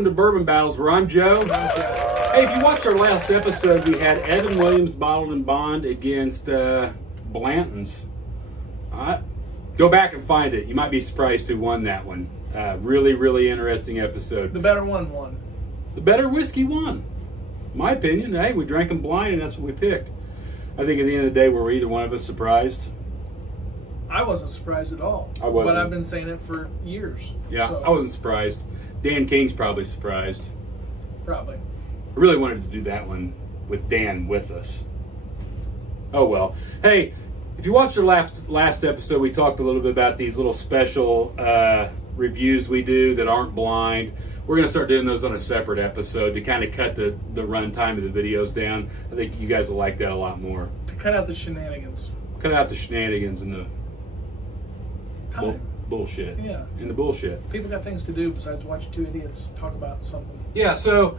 welcome to Bourbon Battles, where I'm Joe. Hey, if you watched our last episode, we had Evan Williams Bottled and Bond against Blanton's. Go back and find it. You might be surprised who won that one. Really, really interesting episode. The better one won. The better whiskey won. My opinion. Hey, we drank them blind, and that's what we picked. I think at the end of the day, were either one of us surprised? I wasn't surprised at all. I wasn't. But I've been saying it for years. Yeah, so. I wasn't surprised. Dan King's probably surprised. Probably. I really wanted to do that one with Dan with us. Oh well. Hey, if you watched our last episode, we talked a little bit about these little special reviews we do that aren't blind. We're going to start doing those on a separate episode to kind of cut the run time of the videos down. I think you guys will like that a lot more. To cut out the shenanigans. Cut out the shenanigans and the bullshit. Yeah. And the bullshit. People got things to do besides watch two idiots talk about something. Yeah, so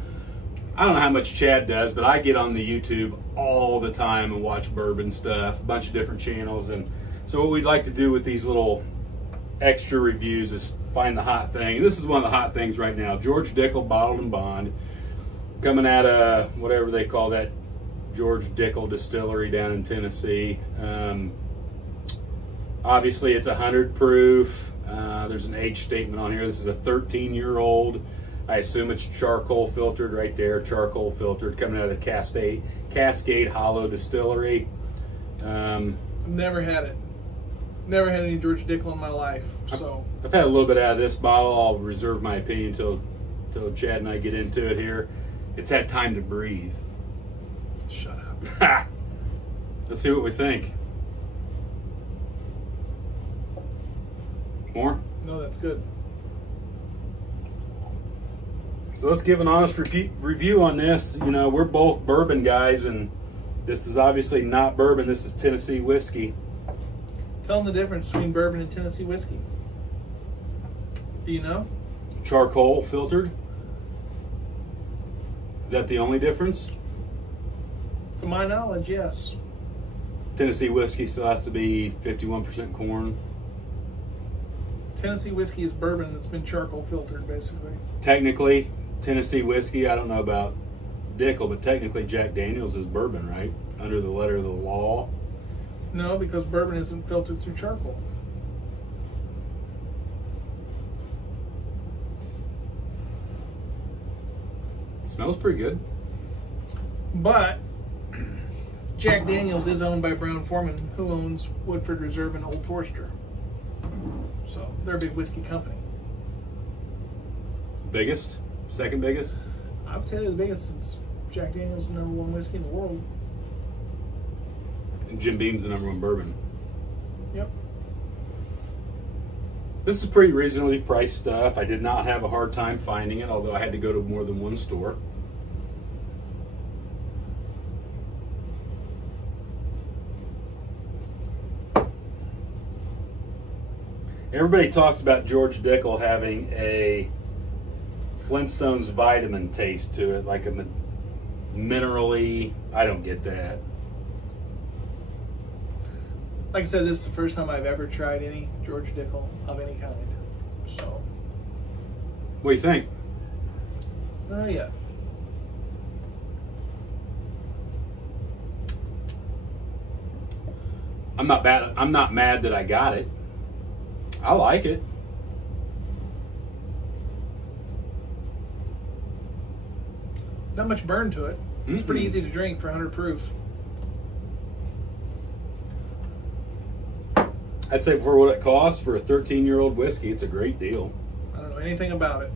I don't know how much Chad does, but I get on the YouTube all the time and watch bourbon stuff, a bunch of different channels. And so what we'd like to do with these little extra reviews is find the hot thing. And this is one of the hot things right now. George Dickle Bottled and Bond, coming out of whatever they call that George Dickle distillery down in Tennessee. Obviously it's 100 proof. There's an age statement on here. This is a 13-year-old. I assume it's charcoal filtered right there, charcoal filtered, coming out of the Cascade Hollow Distillery. I've never had it. Never had any George Dickle in my life, so. I've had a little bit out of this bottle. I'll reserve my opinion till Chad and I get into it here. It's had time to breathe. Shut up. Let's see what we think. More? No, that's good. So let's give an honest review on this. You know, we're both bourbon guys, and this is obviously not bourbon. This is Tennessee whiskey. Tell them the difference between bourbon and Tennessee whiskey. Do you know? Charcoal filtered. Is that the only difference? To my knowledge, yes. Tennessee whiskey still has to be 51% corn. Tennessee whiskey is bourbon that's been charcoal filtered, basically. Technically, Tennessee whiskey, I don't know about Dickel, but technically Jack Daniels is bourbon, right? Under the letter of the law. No, because bourbon isn't filtered through charcoal. It smells pretty good. But Jack Daniels is owned by Brown-Forman, who owns Woodford Reserve and Old Forester. So they're a big whiskey company. Biggest? Second biggest? I would say they're the biggest, since Jack Daniels is the #1 whiskey in the world. And Jim Beam's the #1 bourbon. Yep. This is pretty reasonably priced stuff. I did not have a hard time finding it, although I had to go to more than one store. Everybody talks about George Dickle having a Flintstones vitamin taste to it, like a minerally. I don't get that. Like I said, this is the first time I've ever tried any George Dickle of any kind. So. What do you think? Yeah. I'm not bad. I'm not mad that I got it. I like it. Not much burn to it. It's pretty easy to drink for 100 proof. I'd say for what it costs for a 13-year-old whiskey, it's a great deal. I don't know anything about it.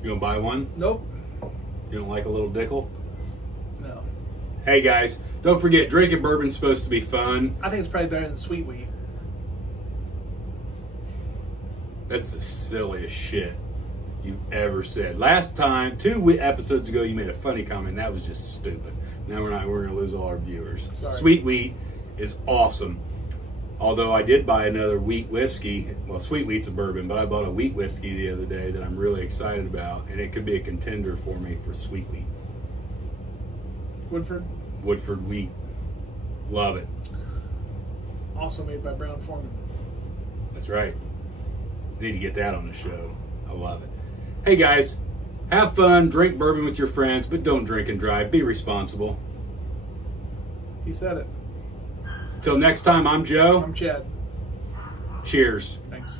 You gonna buy one? Nope. You don't like a little Dickel? No. Hey guys, don't forget, drinking bourbon's supposed to be fun. I think it's probably better than sweet wheat. That's the silliest shit you ever said. Last time, 2 episodes ago, you made a funny comment. That was just stupid. Now we're going to lose all our viewers. Sorry. Sweet wheat is awesome. Although I did buy another wheat whiskey. Well, sweet wheat's a bourbon, but I bought a wheat whiskey the other day that I'm really excited about, and it could be a contender for me for sweet wheat. Woodford? Woodford wheat. Love it. Also made by Brown-Forman. That's right. Need to get that on the show. I love it. Hey guys, have fun, drink bourbon with your friends, but don't drink and drive. Be responsible. He said it. Until next time, I'm Joe. I'm Chad. Cheers. Thanks.